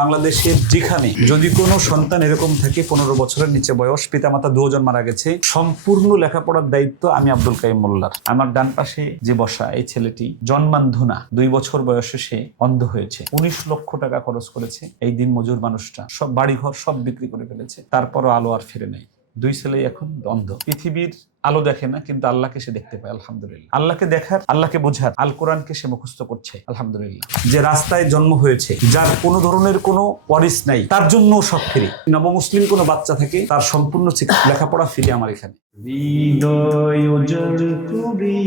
বাংলাদেশের যেখানে যদি কোনো সন্তান এরকম থাকে 15 বছরের নিচে বয়স, পিতামাতা দুজন মারা গেছে, সম্পূর্ণ লেখাপড়ার দায়িত্ব আমি আব্দুল কাইয়ুম মোল্লার। আমার ডান পাশে যে বসা এই ছেলেটি জন্মান্ধুনা, 2 বছর বয়সে সে অন্ধ হয়েছে। 19 লক্ষ টাকা খরচ করেছে এই দিন মজুর মানুষটা, সব বাড়িঘর সব বিক্রি করে ফেলেছে, তারপরও আলো আর ফিরে নাই। 2 ছেলেই এখন অন্ধ। পৃথিবীর আলো দেখে না, কিন্তু আল্লাহকে সে দেখতে পায়, আলহামদুলিল্লাহ। আল্লাহকে দেখার, আল্লাহকে বোঝার, আল কোরআনকে সে মুখস্থ করছে, আলহামদুলিল্লাহ। যে রাস্তায় জন্ম হয়েছে, যার কোনো ধরনের কোনো ওয়ারিস নাই, তার জন্য সব ফ্রি। নবমুসলিম কোনো বাচ্চা থাকে, তার সম্পূর্ণ লেখাপড়া ফ্রি আমার এখানে। হৃদয় উজাড় করে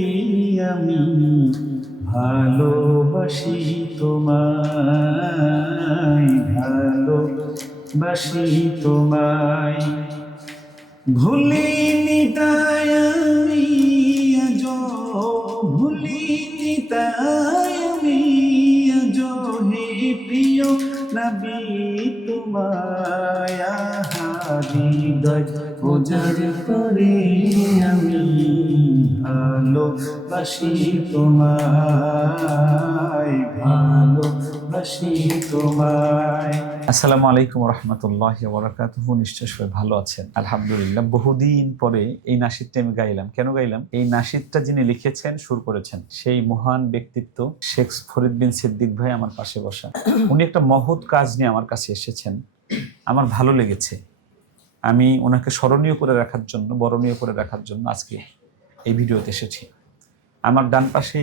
আমি ভালোবাসি তোমায়, ভালোবাসি তোমায়, ভুলিনি তাই আমি আজো, ভুলিনি তাই আমি আজো, হে প্রিয় নবী তোমায়, হৃদয় উজাড় করে আমি ভালোবাসি তোমায়, ভালোবাসি তোমায়। আসসালামু আলাইকুম রহমতুল্লাহি ওয়া বারাকাতুহু। নিশ্চয় সবাই ভালো আছেন, আলহামদুলিল্লাহ। বহুদিন পরে এই নাশিদটা আমি গাইলাম। কেন গাইলাম? এই নাশিদটা যিনি লিখেছেন, সুর করেছেন, সেই মহান ব্যক্তিত্ব শেখ ফরিদ বিন সিদ্দিক ভাই আমার পাশে বসা। উনি একটা মহৎ কাজ নিয়ে আমার কাছে এসেছেন, আমার ভালো লেগেছে। আমি ওনাকে স্মরণীয় করে রাখার জন্য, বরণীয় করে রাখার জন্য আজকে এই ভিডিওতে এসেছি। আমার ডান পাশে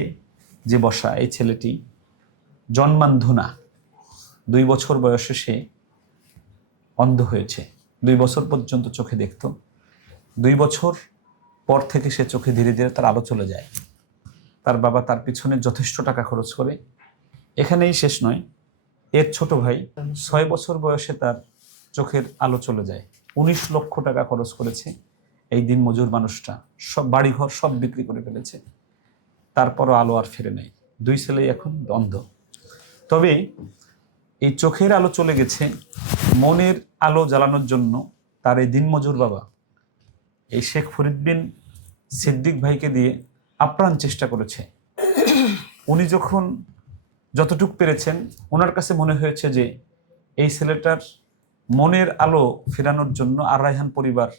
যে বসা এই ছেলেটি জন্মান্ধুনা, 2 বছর বয়সে সে অন্ধ হয়েছে। 2 বছর পর্যন্ত চোখে দেখত। 2 বছর পর থেকে সে চোখে ধীরে ধীরে তার আলো চলে যায়। তার বাবা তার পিছনে যথেষ্ট টাকা খরচ করে। এখানেই শেষ নয়, এর ছোট ভাই 6 বছর বয়সে তার চোখের আলো চলে যায়। 19 লক্ষ টাকা খরচ করেছে এই দিন মজুর মানুষটা, সব বাড়িঘর সব বিক্রি করে ফেলেছে, তারপরও আলো আর ফিরে নাই। 2 ছেলেই এখন অন্ধ। তবে এই চোখের আলো চলে গেছে, মনের আলো জ্বালানোর জন্য তার এই দিনমজুর বাবা এই শেখ ফরিদ বিন সিদ্দিক ভাইকে দিয়ে আপ্রাণ চেষ্টা করেছে। উনি যখন যতটুকু পেরেছেন, ওনার কাছে মনে হয়েছে যে এই ছেলেটার মনের আলো ফেরানোর জন্য আর রায়হান পরিবার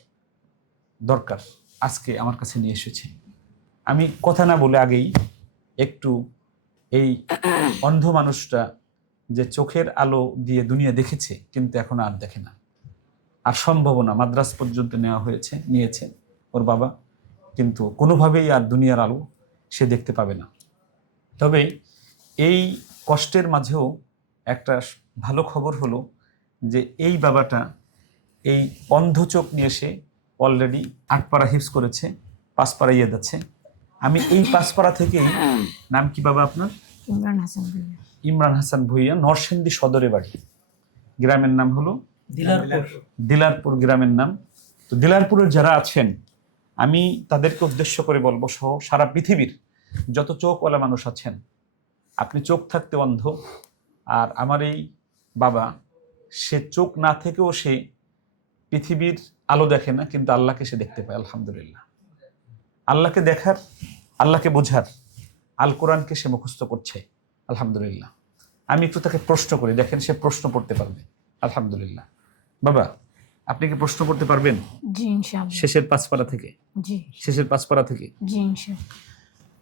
দরকার। আজকে আমার কাছে নিয়ে এসেছে। আমি কথা না বলে আগেই একটু এই অন্ধ মানুষটা যে চোখের আলো দিয়ে দুনিয়া দেখেছে কিন্তু এখন আর দেখে না, আর সম্ভাবনা মাদ্রাস পর্যন্ত নেওয়া হয়েছে, নিয়েছে ওর বাবা, কিন্তু কোনোভাবেই আর দুনিয়ার আলো সে দেখতে পাবে না। তবে এই কষ্টের মাঝেও একটা ভালো খবর হলো যে এই বাবাটা এই অন্ধ চোখ নিয়ে সে অলরেডি 8 পারা হিফজ করেছে, 5 পারা ইয়ে যাচ্ছে। আমি এই 5 পারা থেকেই, নাম কি বাবা আপনার? ইমরান হাসান ভুইয়া, নরসিংদী সদরে বাড়ি। গ্রামের নাম হলো দিলারপুর গ্রামের নাম। তো দিলারপুরের যারা আছেন, আমি তাদেরকে উদ্দেশ্য করে বলবো, সহ সারা পৃথিবীর যত চোখওয়ালা মানুষ আছেন, আপনি চোখ থাকতে অন্ধ, আর আমার এই বাবা, সে চোখ না থেকেও সে পৃথিবীর আলো দেখে না, কিন্তু আল্লাহকে সে দেখতে পায়, আলহামদুলিল্লাহ। আল্লাহকে দেখার, আল্লাহকে বোঝার, আল কোরআনকে সে মুখস্থ করছে, আলহামদুলিল্লাহ। আমি একটু তাকে প্রশ্ন করি, দেখেন সে প্রশ্ন করতে পারবে, আলহামদুলিল্লাহ। বাবা, আপনি কি প্রশ্ন করতে পারবেন? জি ইনশাআল্লাহ। শেষের 5 পারা থেকে? জি। শেষের 5 পারা থেকে? জি ইনশাআল্লাহ।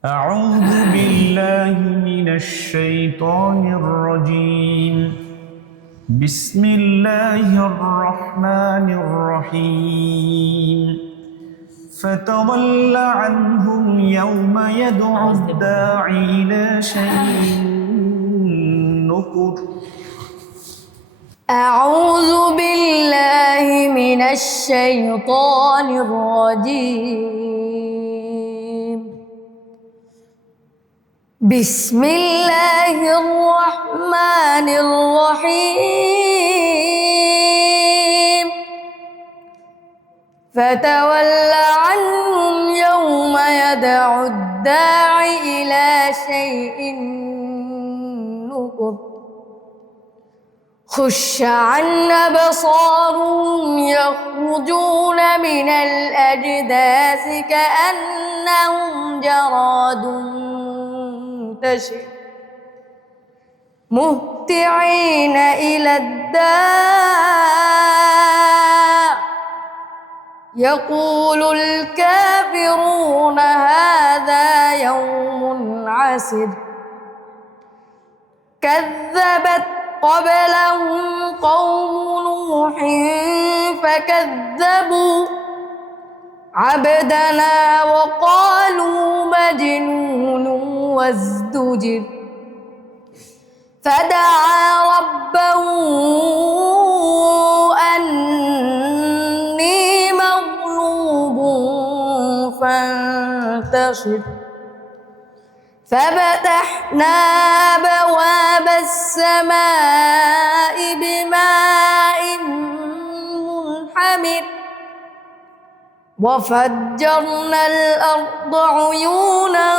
আউযু বিল্লাহি মিনাশ শাইতানির রাজীম। বিসমিল্লাহির রহমানির রহিম। فتول عنهم يوم يدعو الداعي إلى شيء نكر. أعوذ بالله من الشيطان الرجيم. بسم الله الرحمن الرحيم. فتول عنهم يوم يدعو الداعي إلى شيء نكر. خش عن أبصارهم يخرجون من الأجداث كأنهم جراد منتشر مهطعين إلى الداع يقول الكافرون هذا يوم عسر كذبت قبلهم قوم نوح فكذبوا عبدنا وقالوا مجنون وازدجر فدعا ربه أني مغلوب فانتصر ففتحنا أبواب السماء بماء منحمر وفجرنا الأرض عيونا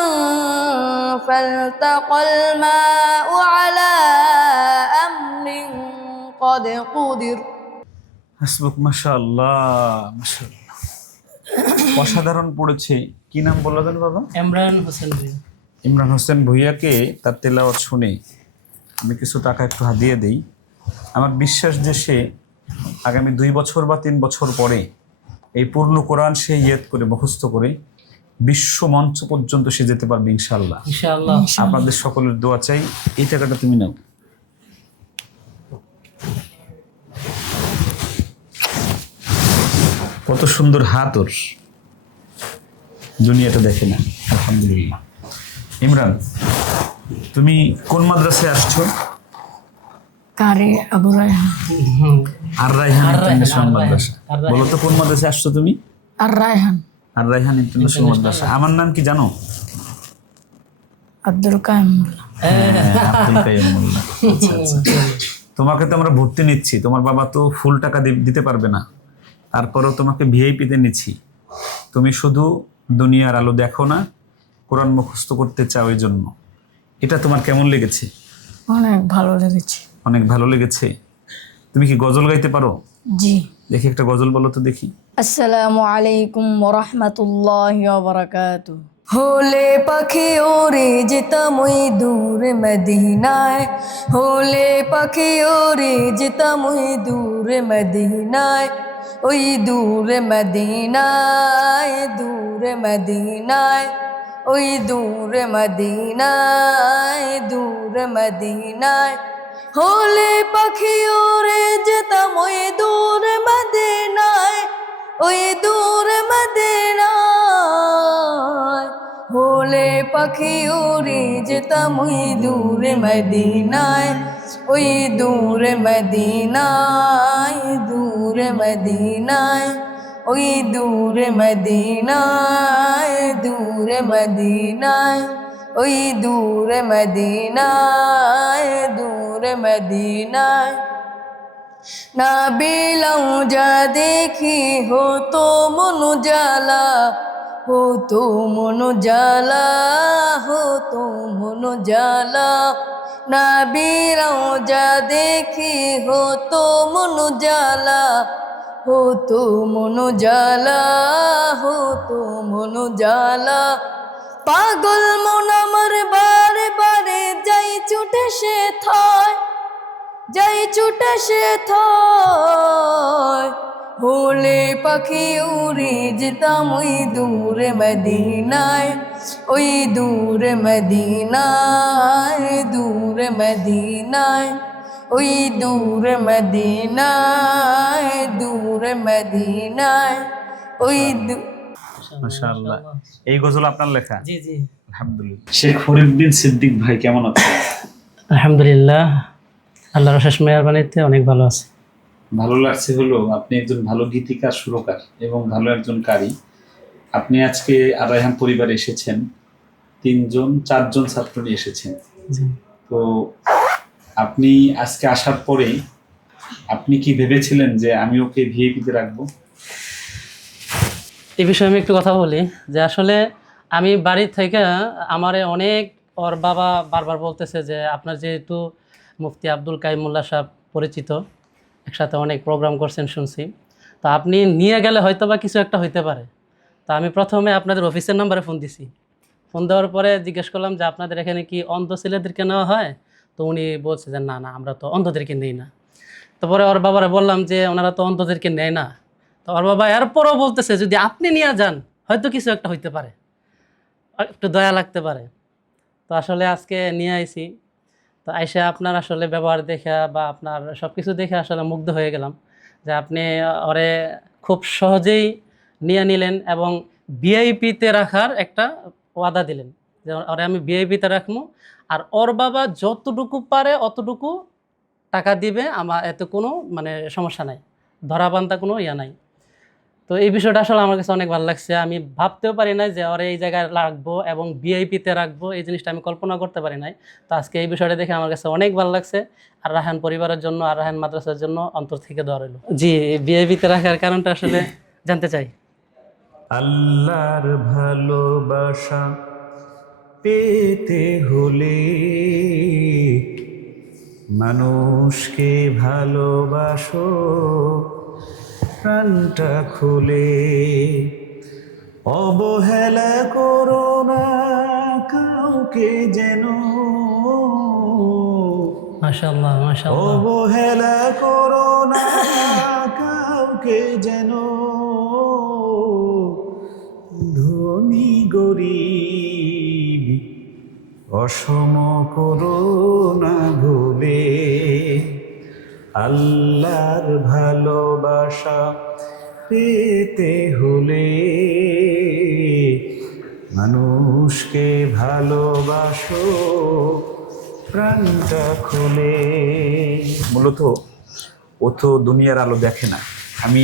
فالتقى الماء على أمر قد قدر হাসবুক, মাশাআল্লাহ মাশাআল্লাহ, অসাধারণ পড়েছে। কি নাম বললেন বাবা? ইমরান হোসেন ভাই। ইমরান হোসেন ভুইয়াকে তার তেলাওয়াত শুনে আমি কিছু টাকা একটু হাদিয়ে দেই। আমার বিশ্বাস যে সে আগামী 2 বছর বা 3 বছর পরে এই পূর্ণ কোরআন সে ইয়েত করে মুখস্থ করে বিশ্ব মঞ্চ পর্যন্ত সে যেতে পারবে ইনশাআল্লাহ। ইনশাআল্লাহ আপনাদের সকলের দোয়া চাই। এই টাকাটা তুমি নাও। কত সুন্দর হাত ওর, দুনিয়াটা দেখে না। আলহামদুলিল্লাহ। ইমরান, তুমি কোন মাদ্রাসায় আসছো? কারি আবু রায়হান। আর রায়হান ইন্টারন্যাশনাল আর মাদ্রাসা। রায়হান। বলো তো কোন মাদ্রাসায় আসছো তুমি? আর রায়হান আর রায়হান ইন্টারন্যাশনাল মাদ্রাসা। আমার নাম কি জানো? আব্দুল কাইম। আব্দুল কাইয়ুম মোল্লা। আচ্ছা আচ্ছা। তোমাকে তো আমরা ভর্তি নিচ্ছি, তোমার বাবা তো ফুল টাকা দিতে পারবে না, তারপরেও তোমাকে ভিআইপিতে নিচ্ছি। তুমি শুধু দুনিয়ার আলো দেখো না, কোরআন মুখস্থ করতে চাও, এই জন্য। এটা তোমার কেমন লেগেছে? অনেক ভালো লেগেছে। অনেক ভালো লেগেছে। তুমি কি গজল গাইতে পারো? জি। দেখি একটা গজল বলো তো দেখি। আসসালামু আলাইকুম ওয়া রাহমাতুল্লাহি ওয়া বারাকাতুহু। হোলে পাখি ওরে যেতাম ওই দূরে মদিনায়, হোলে পাখি ওরে যেতাম ওই দূরে মদিনায়, ওই দূরে মদিনায়, দূরে মদিনায়, ওই দূরে মদিনায়, দূরে মদিনায়। হোলে পাখি ওরে যেতাম ওই দূরে মদিনায়, ওই দূরে মদিনায়। হোলে পাখি উড়ে যেতাম ওই দূরে মদিনায়, ওই দূরে মদিনায়, দূরে মদিনায়, ওই দূরে মদিনায়, দূরে মদিনায়, ওই দূরে মদিনায়, দূরে মদিনায়। না বিলাও যা দেখি হতো মন জ্বালা, হতো মন জ্বালা, হতো মন জ্বালা। না বিলাও যা দেখি হতো মন জ্বালা, হতো মন জ্বালা, হতো মন জ্বালা। পাগল মন আমার বারে বারে যাই ছুটে সে থায়, যাই ছুটে সে থায়। হোলে পাখি উড়ে যেতাম ওই দূরে মদিনায়, ওই দূরে মদিনায়, দূরে মদিনায়, ওই দূরে মদিনায়, দূরে মদিনায়, ওই মাশাআল্লাহ। এই গজল আপনার লেখা? জি জি আলহামদুলিল্লাহ। শেখ ফরিদউদ্দিন সিদ্দিক ভাই কেমন আছেন? আলহামদুলিল্লাহ, আল্লাহর অশেষ মেহেরবানিতে অনেক ভালো আছে। ভালো লাগছে হলো আপনি একজন ভালো গীতিকার, সুরকার এবং ভালো একজন কারি। আপনি আজকে আর রায়হান পরিবারে এসেছেন, 4জন ছাত্র নিয়ে এসেছেন। জি। তো আপনি আজকে আসার পরে আপনি কি ভেবেছিলেন যে আমি ওকে ভিআইপিতে রাখবো? এই বিষয়ে আমি একটু কথা বলি যে আসলে আমি বাড়ি থেকে আমারে অনেক ওর বাবা বারবার বলতেছে যে আপনার যেহেতু মুফতি আব্দুল কাইম মোল্লা সাহেব পরিচিত, একসাথে অনেক প্রোগ্রাম করছেন শুনছি, তো আপনি নিয়ে গেলে হয়তো বা কিছু একটা হইতে পারে। তা আমি প্রথমে আপনাদের অফিসের নাম্বারে ফোন দিছি। ফোন দেওয়ার পরে জিজ্ঞেস করলাম যে আপনাদের এখানে কি অন্ধ ছেলেদেরকে নেওয়া হয়? তো উনি বলছে যে না না আমরা তো অন্ধদেরকে নেই না। তো পরে ওর বাবারা বললাম যে ওনারা তো অন্ধদেরকে নেয় না। তো ওর বাবা এরপরও বলতেছে যদি আপনি নিয়ে যান হয়তো কিছু একটা হইতে পারে, একটু দয়া লাগতে পারে। তো আসলে আজকে নিয়ে আইছি। তো আইসা আপনার আসলে ব্যবহার দেখে বা আপনার সব কিছু দেখে আসলে মুগ্ধ হয়ে গেলাম যে আপনি ওরে খুব সহজেই নিয়ে নিলেন এবং ভিআইপিতে রাখার একটা ওয়াদা দিলেন যে ওরে আমি ভিআইপিতে রাখবো, আর ওর বাবা যতটুকু পারে অতটুকু টাকা দিবে, আমার এতে কোনো মানে সমস্যা নাই, ধরাবান্ধা কোনো ইয়া নাই। তো এই বিষয়টা আসলে আমার কাছে অনেক ভালো লাগছে। আমি ভাবতেও পারি নাই যে ওরে এই জায়গায় রাখবো এবং ভিআইপিতে রাখবো, এই জিনিসটা আমি কল্পনা করতে পারি নাই। তো আজকে এই বিষয়টা দেখে আমার কাছে অনেক ভালো লাগছে। আর রাহান পরিবারের জন্য আর রাহান মাদ্রাসার জন্য অন্তর থেকে দোয়া রইল। জি, ভিআইপিতে রাখার কারণটা আসলে জানতে চাই। আল্লাহর ভালোবাসা পেতে হলে মানুষকে ভালোবাসো প্রাণটা খুলে, অবহেলা করো না কাউকে যেন, মাশাআল্লাহ মাশাআল্লাহ। অবহেলা করো না কাউকে যেন, ধনী গরিব অসম করো না ভুলে, আল্লাহর ভালোবাসা পেতে হলে মানুষকে ভালোবাসো প্রাণটা খুলে। মূলত ও তো দুনিয়ার আলো দেখে না। আমি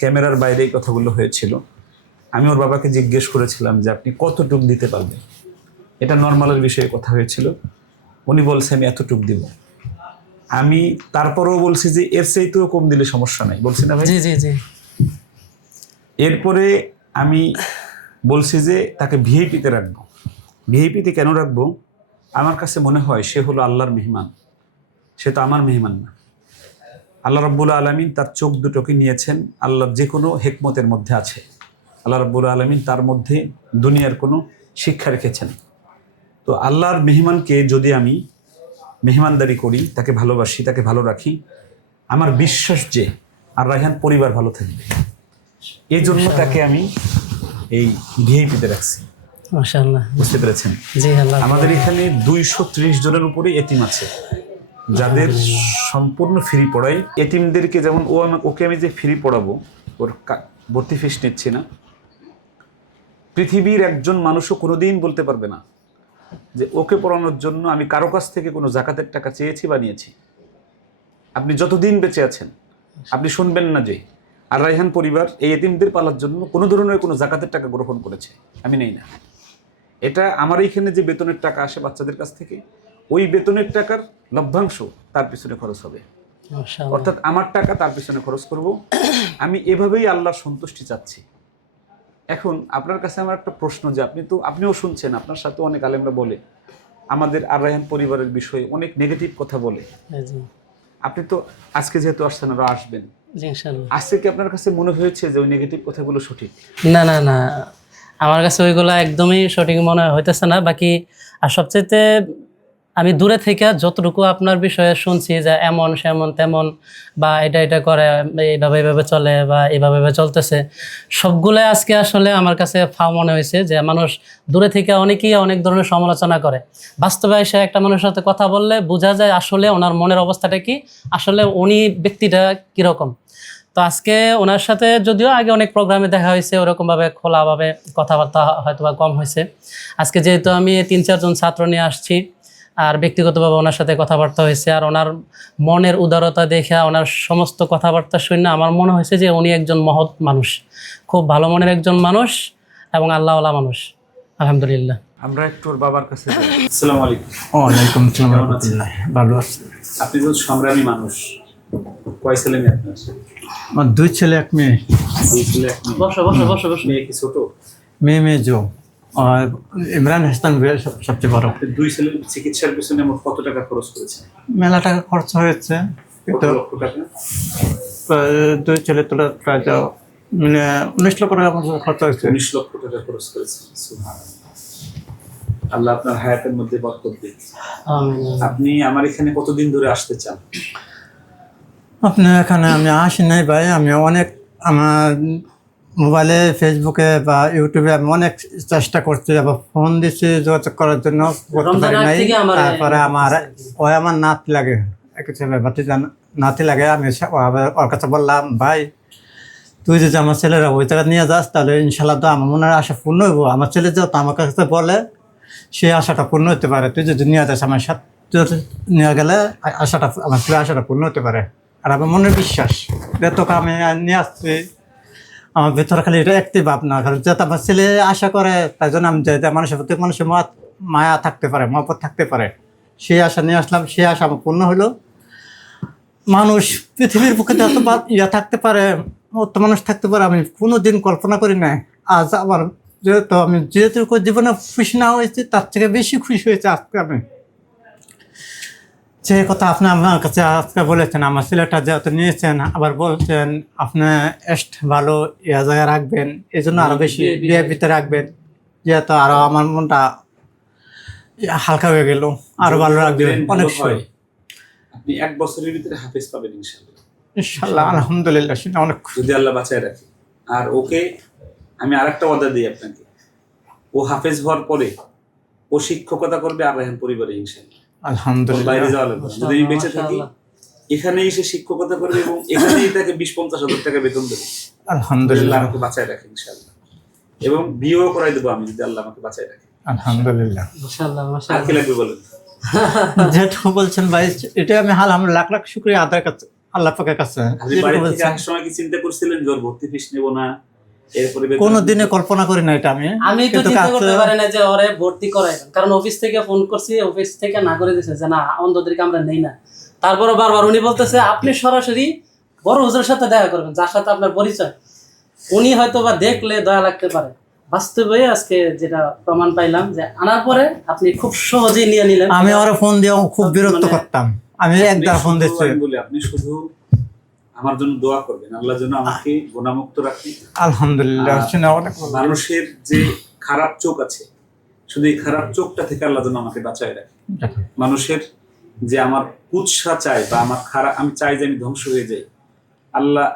ক্যামেরার বাইরে এই কথাগুলো হয়েছিল। আমি ওর বাবাকে জিজ্ঞেস করেছিলাম যে আপনি কতটুক দিতে পারবেন, এটা নর্মালের বিষয়ে কথা হয়েছিল। উনি বলছে আমি এতটুক দিব। আমি তারপরেও বলছি যে এর চাইতেও কম দিলে সমস্যা নাই, বলছি না ভাই? জি জি জি। এরপরে আমি বলছি যে তাকে ভিআইপিতে রাখবো। ভিআইপিতে কেন রাখবো? আমার কাছে মনে হয় সে হলো আল্লাহর মেহমান, সে তো আমার মেহমান না। আল্লাহ রাব্বুল আলামিন তার চোখ দুটোকে নিয়েছেন, আল্লাহর যে কোনো হেকমতের মধ্যে আছে। আল্লাহ রাব্বুল আলামিন তার মধ্যে দুনিয়ার কোনো শিক্ষা রেখেছেন। তো আল্লাহর মেহমানকে যদি আমি মেহমানদারি করি, তাকে ভালোবাসি, তাকে ভালো রাখি, আমার বিশ্বাস যে আর রায়হান পরিবার ভালো থাকবে। এই জন্য তাকে আমি এই ভিআইপিতে রাখছি। মাশাআল্লাহ, বুঝতে পেরেছেন? জি আল্লাহ। আমাদের এখানে 230 জনের উপরে এতিম আছে যাদের সম্পূর্ণ ফ্রি পড়াই। এতিমদেরকে যেমন ওকে আমি যে ফ্রি পড়াবো, ওর ভর্তি ফিস নিচ্ছি না। পৃথিবীর একজন মানুষও কোনোদিন বলতে পারবে না যে ওকে পড়ানোর জন্য আমি কারো কাছ থেকে কোনো জাকাতের টাকা চেয়েছি বা নিয়েছি। আপনি যতদিন বেঁচে আছেন আপনি শুনবেন না যে আর রায়হান পরিবার এই এতিমদের পালার জন্য কোনো ধরনের কোনো জাকাতের টাকা গ্রহণ করেছে। আমি নেই না। এটা আমার এইখানে যে বেতনের টাকা আসে বাচ্চাদের কাছ থেকে, ওই বেতনের টাকার লভ্যাংশ তার পিছনে খরচ হবে। মাশাআল্লাহ। অর্থাৎ আমার টাকা তার পিছনে খরচ করব। আমি এভাবেই আল্লাহর সন্তুষ্টি চাচ্ছি। এখন আপনার কাছে আমার একটা প্রশ্ন, যে আপনিও শুনছেন, আপনার সাথে অনেক আলেমরা বলে আমাদের আর রায়হান পরিবারের বিষয়ে অনেক নেগেটিভ কথা বলে। জি আপনি তো আজকে যেহেতু আসছেন, আরো আসবেন, জি ইনশাআল্লাহ। আজকে কি আপনার কাছে মনে হয়েছে যে ওই নেগেটিভ কথাগুলো সঠিক? না না না, আমার কাছে ওইগুলো একদমই সঠিক মনে হইতেছে না। বাকি আর সবচেয়ে আমি দূরে থেকে যতটুকু আপনার বিষয়ে শুনছি যে এমন সেমন তেমন, বা এটা করে, এইভাবে চলে বা এইভাবে চলতেছে, সবগুলো আজকে আসলে আমার কাছে ফাও মনে হয়েছে যে মানুষ দূরে থেকে অনেকেই অনেক ধরনের সমালোচনা করে। বাস্তবে এসে একটা মানুষের সাথে কথা বললে বোঝা যায় আসলে ওনার মনের অবস্থাটা কি, আসলে উনি ব্যক্তিটা কীরকম। তো আজকে ওনার সাথে যদিও আগে অনেক প্রোগ্রামে দেখা হয়েছে, ওরকমভাবে খোলাভাবে কথাবার্তা হয়তো বা কম হয়েছে। আজকে যেহেতু আমি 3-4 জন ছাত্র নিয়ে আসছি, আর ব্যক্তিগতভাবে ওনার সাথে কথাবার্তা হয়েছে, আর ওনার মনের উদারতা দেখে, ওনার সমস্ত কথাবার্তা শুনে আমার মনে হয়েছে যে উনি একজন মহৎ মানুষ, খুব ভালো মনের একজন মানুষ এবং আল্লাহওয়ালা মানুষ। আলহামদুলিল্লাহ। আমরা একটু ওর বাবার কাছে যাই। আসসালামু আলাইকুম। ওয়ালাইকুম আসসালাম ওয়া রাহমাতুল্লাহ। ভালো আছি। আপনি তো সংগ্রামী মানুষ। কয় ছেলে মেয়ে আপনার? আমার 2 ছেলে 1 মেয়ে। 2 ছেলে 1 মেয়ে। বসো। মেয়ে কি ছোট? মেয়ে জো, আর ইমরান হাসান ভাই সবচেয়ে বড়। 2 ছেলের চিকিৎসার পিছনে মোট কত টাকা খরচ করেছেন? মেলা টাকা খরচ হয়েছে। কত লক্ষ টাকা? 2 ছেলে তোলা প্রায় মানে 19 লক্ষ টাকা খরচ হয়েছে। 19 লক্ষ টাকা খরচ করেছেন। সুবহানাল্লাহ। আল্লাহ আপনার হায়াতের মধ্যে বরকত দিন। আমিন। আপনি আমার এখানে কতদিন ধরে আসতে চান? আপনার এখানে আমি আসি নাই ভাই, আমি অনেক আমার মোবাইলে ফেসবুকে বা ইউটিউবে আমি অনেক চেষ্টা করছি, আবার ফোন দিচ্ছি যোগাযোগ করার জন্য, করতে পারি রমজান আগ নাই। থেকে তারপরে আমার নাতি লাগে, এক হিসেবে ভাতিজা নাতি লাগে। আমি ওর কাছে বললাম, ভাই তুই যদি আমার ছেলেরা ওই জায়গা নিয়ে যাস তাহলে ইনশাল্লাহ তো আমার মনের আশা পূর্ণ হইব। আমার ছেলে যেহেতু আমার কাছে বলে সেই আশাটা পূর্ণ হতে পারে, তুই যদি নিয়ে যাস আমার সাথে, নিয়ে গেলে আশাটা, আমার ছেলে আশাটা পূর্ণ হতে পারে। আর আমার মনের বিশ্বাস তোকে আমি নিয়ে আসছি, আমার ভেতরে খালি এটা একটি ভাবনা, কারণ যাতে আমার ছেলে আশা করে, তাই জন্য আমি যাই মানুষের প্রতি মানুষের মায়া থাকতে পারে, মহব্বত থাকতে পারে, সেই আশা নিয়ে আসলাম। সেই আশা আমার পূর্ণ হলো। মানুষ পৃথিবীর বুকে যত থাকতে পারে, মত মানুষ থাকতে পারে, আমি কোনোদিন কল্পনা করি না। আজ আমার যেহেতু আমি যেহেতু জীবনে খুশি না হয়েছি, তার থেকে বেশি খুশি হয়েছে আজকে আমি। যে কথা আপনি আমার কাছে আজকে বলেছেন, আমার ছেলেটা যেহেতু নিয়েছেন, আবার বলছেন আপনি ভালো ইয়া জায়গায় রাখবেন, এই জন্য আরো বেশি বিয়ের ভিতরে রাখবেন, যেহেতু আরো আমার মনটা হালকা হয়ে গেল, আরো ভালো রাখবেন অনেক সময়। আপনি 1 বছরের ভিতরে হাফেজ পাবেন ইনশাআল্লাহ। ইনশাআল্লাহ, আলহামদুলিল্লাহ, শুনে অনেক যদি আল্লাহ বাঁচায় রাখে। আর ওকে আমি আরেকটা ওয়াদা দিই আপনাকে, ও হাফেজ হওয়ার পরে ও শিক্ষকতা করবে আর রায়হান পরিবারে ইনশাআল্লাহ। আলহামদুলিল্লাহ, বাইরে যাওয়া লাগবে না। যদি আমি বেঁচে থাকি এখানেই এসে শিক্ষকতা করবে এবং এখানেই তাকে 20-50 হাজার টাকা বেতন দেবে। আলহামদুলিল্লাহ, আমাকে বাঁচায় রাখে ইনশাআল্লাহ। এবং বিয়েও করাই দেবো আমি যদি আল্লাহ আমাকে বাঁচায় রাখে। আলহামদুলিল্লাহ। মাশাআল্লাহ, আর মাশাআল্লাহ। কি লাগবে বলেন? যেটা বলছেন ভাই, এটা আমি আমার লাখ লাখ শুকরিয়া আদায় করছি আল্লাহ পাকের কাছে। আপনি বাড়ি থেকে আসার সময় কি চিন্তা করছিলেন যে ওর ভর্তি ফিস নেবো না, এরপরে কোনো দিনে কল্পনা করি না এটা আমি। আমি তো কিন্তু চিন্তা কাছে- করতে পারি না যে ওরে ভর্তি করাইবেন, কারণ অফিস থেকে ফোন করছি, অফিস থেকে না করে দিয়েছে যে না অন্ধদেরকে আমরা নেই না। তারপরে বারবার উনি বলতেছে আপনি সরাসরি বড় হুজুরের সাথে দেখা করবেন, যার সাথে আপনার পরিচয়, উনি হয়তো বা দেখলে দয়া লাগতে পারে। বাস্তবে আজকে যেটা প্রমাণ পাইলাম যে আনার পরে আপনি খুব সহজেই নিয়ে নিলেন। আমি ওরা ফোন দিয়ে খুব বিরক্ত করতাম, আমি একবার ফোন দিচ্ছি। বলি আপনি শুধু আমার জন্য দোয়া করবেন, আল্লাহ যেন আমাকে গুনাহমুক্ত রাখে। আলহামদুলিল্লাহ, শুনে অনেক ভালো। মানুষের যে খারাপ চোখ আছে, শুধু এই খারাপ চোখটা থেকে আল্লাহ যেন আমাকে বাঁচায় রাখে। মানুষের যে আমার কুৎসা চাই বা আমার খারাপ, আমি চাই যে আমি ধ্বংস হয়ে যাই, আল্লাহ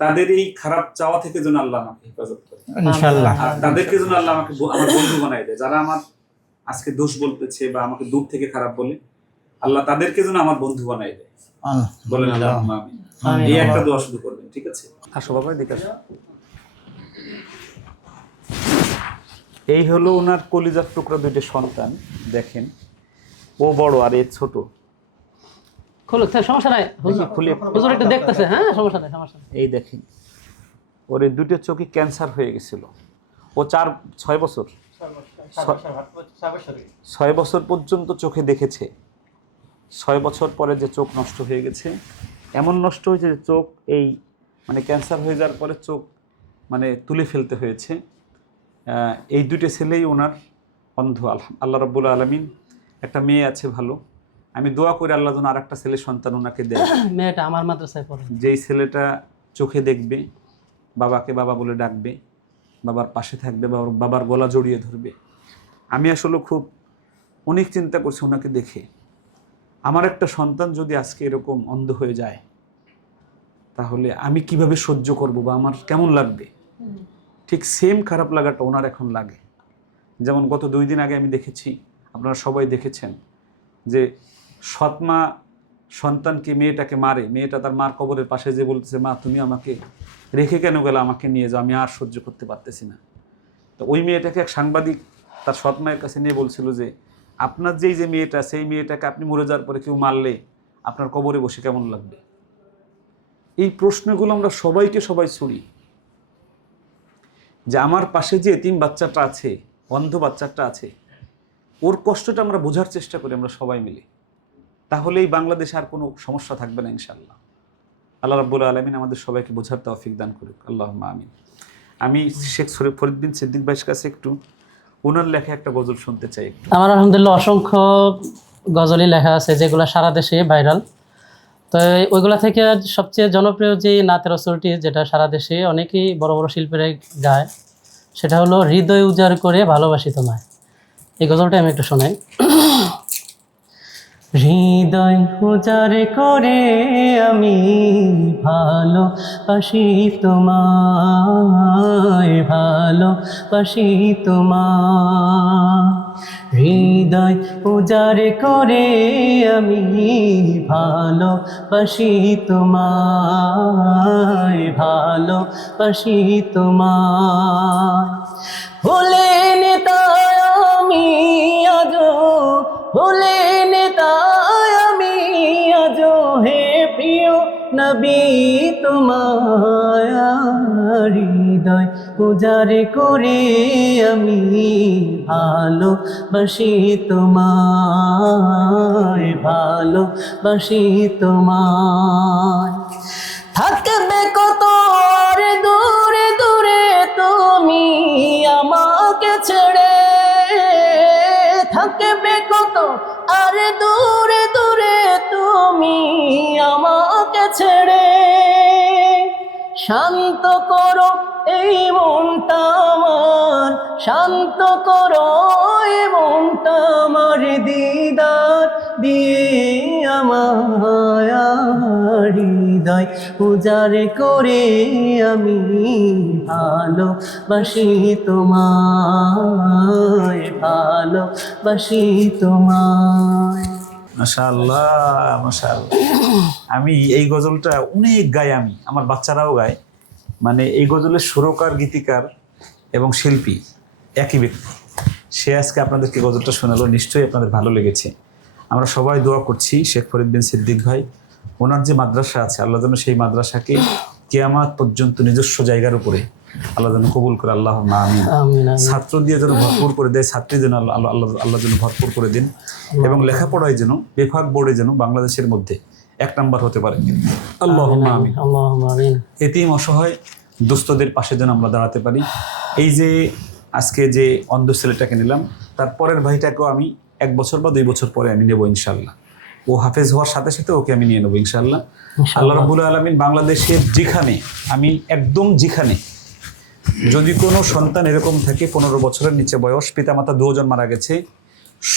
তাদের এই খারাপ চাওয়া থেকে যেন আল্লাহ আমাকে হেফাজত করে। ইনশাআল্লাহ, আর তাদেরকে যেন আল্লাহ আমাকে আমার বন্ধু বানায় দেয়। যারা আমার আজকে দোষ বলতেছে বা আমাকে দূর থেকে খারাপ বলে, আল্লাহ তাদেরকে যেন আমার বন্ধু বানায় দেয়। বলেন আল্লাহুম্মা আমিন। এই একটা দোয়া শুধু করবেন, ঠিক আছে? আসো বাবা, এদিকে আসো। এই হলো ওনার কলিজার টুকরা 2টা সন্তান। দেখেন, ও বড় আর এ ছোট। খুলুক, সমস্যা নাই হুজুর একটু দেখতেছে। হ্যাঁ, সমস্যা নাই, সমস্যা নাই। এই দেখেন, ওর এই 2টা চোখে ক্যান্সার হয়ে গেছিল। ও 6 বছর পর্যন্ত চোখে দেখেছে। 6 বছর পরে যে চোখ নষ্ট হয়ে গেছে, এমন নষ্ট হয়েছে যে চোখ এই মানে ক্যান্সার হয়ে যাওয়ার পরে চোখ মানে তুলে ফেলতে হয়েছে। এই 2টা ছেলেই ওনার অন্ধ। আল্লাহ রাব্বুল আলামিন, একটা মেয়ে আছে ভালো, আমি দোয়া করি আল্লাহ যেন আর একটা ছেলে সন্তান ওনাকে দেয়। মেয়েটা আমার মাদ্রাসায় পড়ে। যেই ছেলেটা চোখে দেখবে, বাবাকে বাবা বলে ডাকবে, বাবার পাশে থাকবে, বাবার গলা জড়িয়ে ধরবে। আমি আসলে খুব অনেক চিন্তা করছি ওনাকে দেখে, আমার একটা সন্তান যদি আজকে এরকম অন্ধ হয়ে যায় তাহলে আমি কিভাবে সহ্য করব বা আমার কেমন লাগবে। ঠিক সেম খারাপ লাগাটা ওনার এখন লাগে। যেমন গত 2 দিন আগে আমি দেখেছি, আপনারা সবাই দেখেছেন, যে সৎমা সন্তানকে, মেয়েটাকে মারে। মেয়েটা তার মার কবরের পাশে যে বলতেছে, মা তুমি আমাকে রেখে কেন গেলে, আমাকে নিয়ে যাও, আমি আর সহ্য করতে পারতেছি না। তো ওই মেয়েটাকে এক সাংবাদিক তার সৎ মায়ের কাছে নিয়ে বলছিল যে আপনার যেই যে মেয়েটা, সেই মেয়েটাকে আপনি মরে যাওয়ার পরে কেউ মারলে আপনার কবরে বসে কেমন লাগবে। এই প্রশ্নগুলো আমরা সবাই ছুড়ি, যে আমার পাশে যে এতিম বাচ্চাটা আছে, অন্ধ বাচ্চাটা আছে, ওর কষ্টটা আমরা বোঝার চেষ্টা করি আমরা সবাই মিলে। তাহলে এই বাংলাদেশে আর কোনো সমস্যা থাকবে না ইনশাআল্লাহ। আল্লাহ রাব্বুল আলামিন আমাদের সবাইকে বোঝার তৌফিক দান করুক, আল্লাহুম্মা আমিন। আমি শেখ ফরিদ বিন সিদ্দিক ভাইয়ের কাছে একটু ওনার লেখা একটা গজল শুনতে চাই। আমার আলহামদুলিল্লাহ অসংখ্য গজলই লেখা আছে যেগুলো সারা দেশে ভাইরাল। তো ওইগুলা থেকে সবচেয়ে জনপ্রিয় যে নাতে রসুলটি, যেটা সারা দেশে অনেকেই বড় বড় শিল্পীরা গায়, সেটা হলো হৃদয় উজাড় করে ভালোবাসি তোমায়। এই গজলটা আমি একটু শোনাই। হৃদয় উজাড় করে আমি ভালোবাসি তোমায়, ভালোবাসি তোমায়। হৃদয় উজাড় করে আমি ভালোবাসি তোমায়, ভালোবাসি তোমায়। ভুলেন তাই আমি আজো, ভুলেন তাই আমি আজো হে প্রিয় নবী তোমায়। হৃদয় উজাড় করে আমি ভালোবাসি তোমায়, ভালোবাসি তোমায়। থাকবে কত আর দূরে দূরে তুমি আমাকে ছেড়ে, থাকবে কত আর দূরে দূরে তুমি আমাকে ছেড়ে। শান্ত করো এই মনটা আমার, শান্ত করো এই মনটা আমার, দিদার দিয়ে আমায়। হৃদয় উজাড় করে আমি ভালোবাসি তোমায়, ভালোবাসি তোমায়। মাশাআল্লাহ, মাশাআল্লাহ। আমি এই গজলটা অনেক গাই, আমি আমার বাচ্চারাও গায়। মানে এই গজলের সুরকার, গীতিকার এবং শিল্পী একই ব্যক্তি। সে আজকে আপনাদেরকে গজলটা শোনালো, নিশ্চয়ই আপনাদের ভালো লেগেছে। আমরা সবাই দোয়া করছি শেখ ফরিদ বিন সিদ্দিক ভাই, ওনার যে মাদ্রাসা আছে, আল্লাহ যেন সেই মাদ্রাসাকে কিয়ামত পর্যন্ত নিজস্ব জায়গার উপরে আল্লাহ যেন কবুল করে, আল্লাহ আমিন। আমিন, আমিন। ছাত্র দিয়ে যেন ভরপুর করে দেয়, ছাত্রী যেন আল্লাহ যেন ভরপুর করে দিন, এবং লেখাপড়ায় যেন বিভাগ বোর্ডে যেন বাংলাদেশের মধ্যে 1 নাম্বার হতে পারে। আল্লাহুম্মা আমিন। আল্লাহুম্মা আমিন। এতিম অসহায় দুস্থদের পাশে যেন আমরা দাঁড়াতে পারি। এই যে আজকে যে অন্ধ ছেলেটাকে নিলাম, তারপরের ভাইটাকেও আমি 1 বছর বা 2 বছর পরে আমি নেবো ইনশাল্লাহ। ও হাফেজ হওয়ার সাথে সাথে ওকে আমি নিয়ে নেবো ইনশাল্লাহ। আল্লাহ রাব্বুল আলামিন বাংলাদেশের যেখানে, আমি একদম যেখানে যদি কোনো সন্তান এরকম থাকে 15 বছরের নিচে বয়স, পিতামাতা 2 জন মারা গেছে,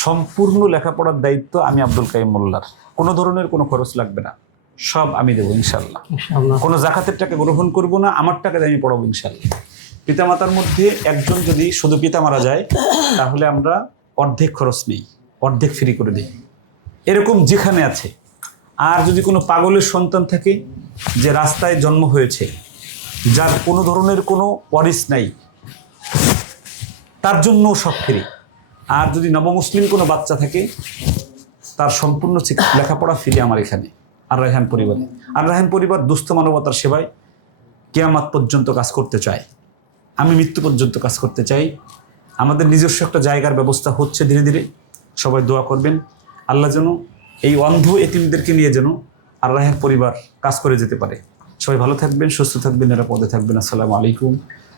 সম্পূর্ণ লেখাপড়ার দায়িত্ব আমি আব্দুল কাইয়ুম মোল্লার। কোনো ধরনের কোনো খরচ লাগবে না, সব আমি দেবো ইনশাল্লাহ। কোনো জাকাতের টাকা গ্রহণ করব না, আমার টাকা দিয়ে আমি পড়াবো ইনশাল্লাহ। পিতামাতার মধ্যে একজন যদি শুধু পিতা মারা যায়, তাহলে আমরা অর্ধেক খরচ নেই, অর্ধেক ফ্রি করে দিই, এরকম যেখানে আছে। আর যদি কোনো পাগলের সন্তান থাকে, যে রাস্তায় জন্ম হয়েছে, যার কোনো ধরনের কোনো ওয়ারিস নাই, তার জন্য সব ফ্রি। আর যদি নবমুসলিম কোনো বাচ্চা থাকে, তার সম্পূর্ণ লেখাপড়া ফ্রি আমার এখানে আর রায়হান পরিবারে। আর রায়হান পরিবার দুস্থ মানবতার সেবায় কিয়ামত পর্যন্ত কাজ করতে চায়, আমি মৃত্যু পর্যন্ত কাজ করতে চাই। আমাদের নিজস্ব একটা জায়গার ব্যবস্থা হচ্ছে ধীরে ধীরে, সবাই দোয়া করবেন। আল্লাহ যেন এই অন্ধ এতিমদেরকে নিয়ে যেন আর রায়হান পরিবার কাজ করে যেতে পারে। সবাই ভালো থাকবেন, সুস্থ থাকবেন, নিরাপদে থাকবেন। আসসালামু আলাইকুম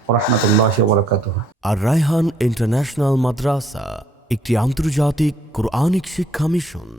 ওয়া রাহমাতুল্লাহি ওয়া বারাকাতুহু। আর রায়হান ইন্টারন্যাশনাল মাদ্রাসা একটি আন্তর্জাতিক কোরআনিক শিক্ষা মিশন।